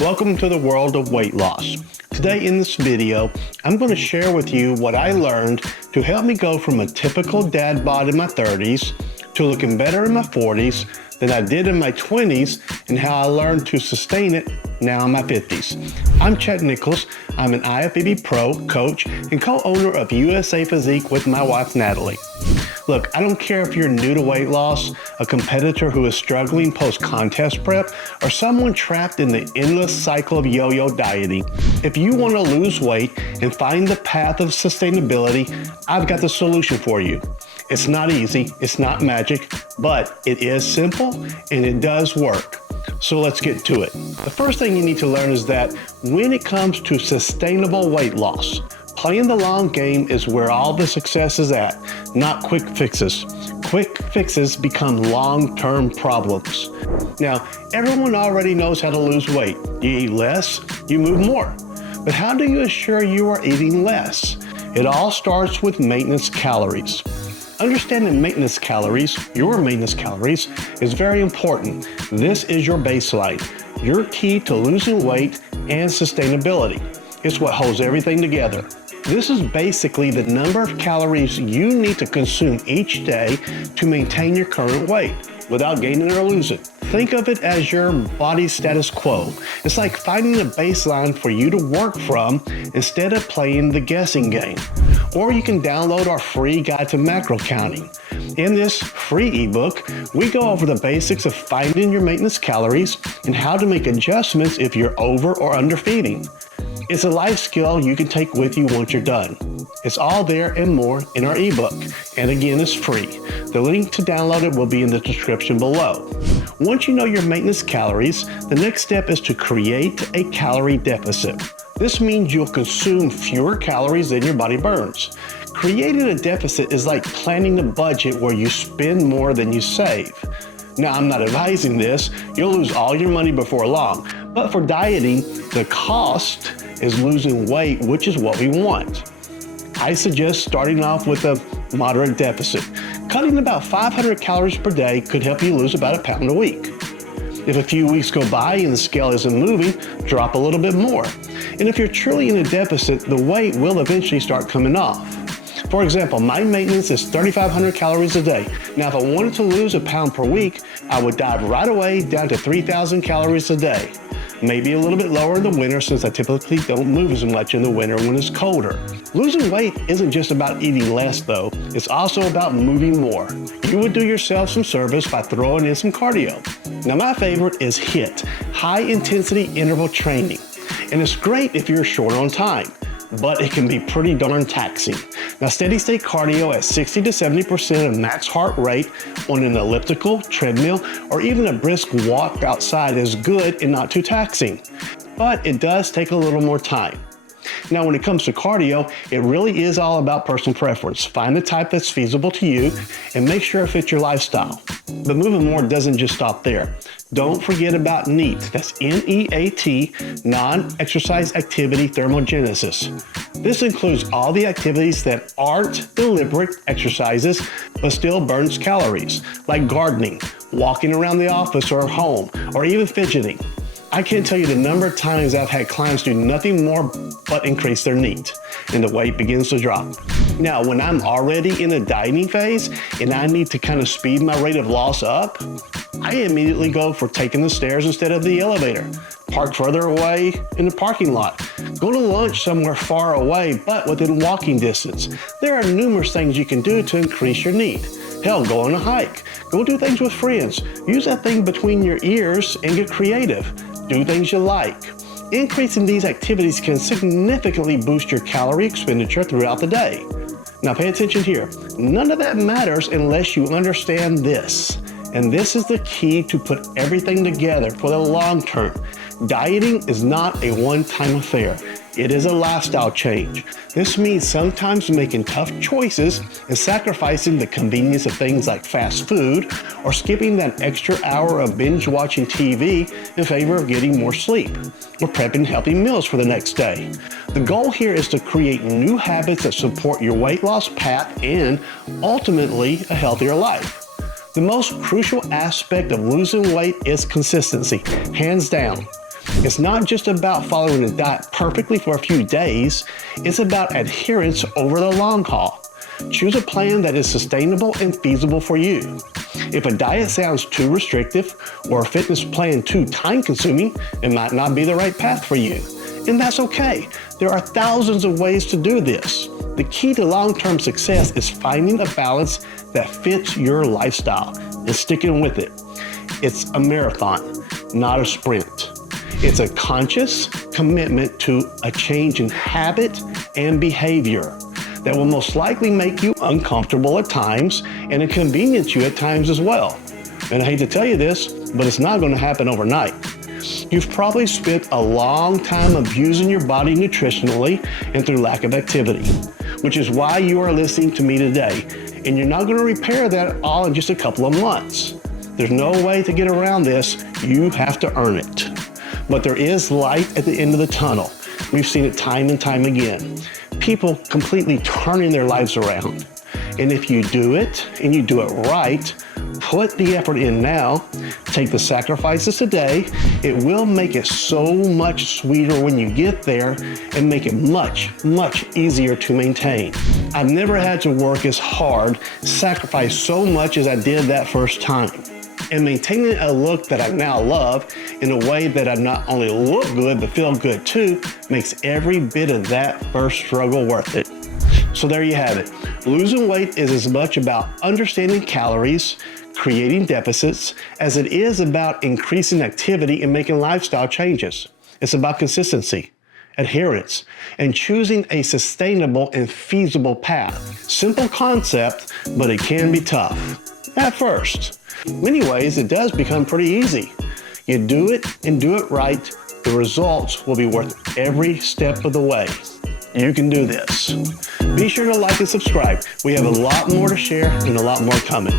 Welcome to the world of weight loss. Today in this video, I'm going to share with you what I learned to help me go from a typical dad bod in my 30s to looking better in my 40s than I did in my 20s and how I learned to sustain it now in my 50s. I'm Chet. I'm an IFBB Pro coach and co-owner of USA Physique with my wife, Natalie. Look, I don't care if you're new to weight loss, a competitor who is struggling post-contest prep, or someone trapped in the endless cycle of yo-yo dieting. If you want to lose weight and find the path of sustainability, I've got the solution for you. It's not easy, it's not magic, but it is simple and it does work. So let's get to it. The first thing you need to learn is that when it comes to sustainable weight loss, playing the long game is where all the success is at, not quick fixes. Quick fixes become long-term problems. Now, everyone already knows how to lose weight. You eat less, you move more. But how do you assure you are eating less? It all starts with maintenance calories. Understanding maintenance calories, your maintenance calories, is very important. This is your baseline, your key to losing weight and sustainability. It's what holds everything together. This is basically the number of calories you need to consume each day to maintain your current weight without gaining or losing. Think of it as your body's status quo. It's like finding a baseline for you to work from instead of playing the guessing game. Or you can download our free guide to macro counting. In this free ebook, we go over the basics of finding your maintenance calories and how to make adjustments if you're over or under feeding. It's a life skill you can take with you once you're done. It's all there and more in our ebook, and again, it's free. The link to download it will be in the description below. Once you know your maintenance calories, the next step is to create a calorie deficit. This means you'll consume fewer calories than your body burns. Creating a deficit is like planning a budget where you spend more than you save. Now, I'm not advising this. You'll lose all your money before long. But for dieting, the cost is losing weight, which is what we want. I suggest starting off with a moderate deficit. Cutting about 500 calories per day could help you lose about a pound a week. If a few weeks go by and the scale isn't moving, drop a little bit more. And if you're truly in a deficit, the weight will eventually start coming off. For example, my maintenance is 3,500 calories a day. Now, if I wanted to lose a pound per week, I would dive right away down to 3,000 calories a day. Maybe a little bit lower in the winter since I typically don't move as much in the winter when it's colder. Losing weight isn't just about eating less though, it's also about moving more. You would do yourself some service by throwing in some cardio. Now my favorite is HIIT, high intensity interval training. And it's great if you're short on time, but it can be pretty darn taxing. Now steady state cardio at 60 to 70% of max heart rate on an elliptical, treadmill, or even a brisk walk outside is good and not too taxing. But it does take a little more time. Now when it comes to cardio, it really is all about personal preference. Find the type that's feasible to you and make sure it fits your lifestyle. But moving more doesn't just stop there. Don't forget about NEAT, that's N-E-A-T, Non-Exercise Activity Thermogenesis. This includes all the activities that aren't deliberate exercises, but still burns calories, like gardening, walking around the office or home, or even fidgeting. I can't tell you the number of times I've had clients do nothing more but increase their NEAT, and the weight begins to drop. Now, when I'm already in a dieting phase and I need to kind of speed my rate of loss up, I immediately go for taking the stairs instead of the elevator, park further away in the parking lot, go to lunch somewhere far away but within walking distance. There are numerous things you can do to increase your NEAT. Hell, go on a hike, go do things with friends, use that thing between your ears and get creative. Do things you like. Increasing these activities can significantly boost your calorie expenditure throughout the day. Now pay attention here. None of that matters unless you understand this. And this is the key to put everything together for the long term. Dieting is not a one-time affair. It is a lifestyle change. This means sometimes making tough choices and sacrificing the convenience of things like fast food or skipping that extra hour of binge watching TV in favor of getting more sleep or prepping healthy meals for the next day. The goal here is to create new habits that support your weight loss path and ultimately a healthier life. The most crucial aspect of losing weight is consistency, hands down. It's not just about following a diet perfectly for a few days, it's about adherence over the long haul. Choose a plan that is sustainable and feasible for you. If a diet sounds too restrictive or a fitness plan too time-consuming, it might not be the right path for you. And that's okay. There are thousands of ways to do this. The key to long-term success is finding a balance that fits your lifestyle and sticking with it. It's a marathon, not a sprint. It's a conscious commitment to a change in habit and behavior that will most likely make you uncomfortable at times and inconvenience you at times as well. And I hate to tell you this, but it's not going to happen overnight. You've probably spent a long time abusing your body nutritionally and through lack of activity, which is why you are listening to me today. And you're not going to repair that all in just a couple of months. There's no way to get around this. You have to earn it. But there is light at the end of the tunnel. We've seen it time and time again. People completely turning their lives around. And if you do it, and you do it right, put the effort in now, take the sacrifices today, it will make it so much sweeter when you get there and make it much, much easier to maintain. I've never had to work as hard, sacrifice so much as I did that first time. And maintaining a look that I now love in a way that I not only look good, but feel good too, makes every bit of that first struggle worth it. So there you have it. Losing weight is as much about understanding calories, creating deficits, as it is about increasing activity and making lifestyle changes. It's about consistency, adherence, and choosing a sustainable and feasible path. Simple concept, but it can be tough at first. In many ways, it does become pretty easy. You do it and do it right, the results will be worth every step of the way. You can do this. Be sure to like and subscribe. We have a lot more to share and a lot more coming.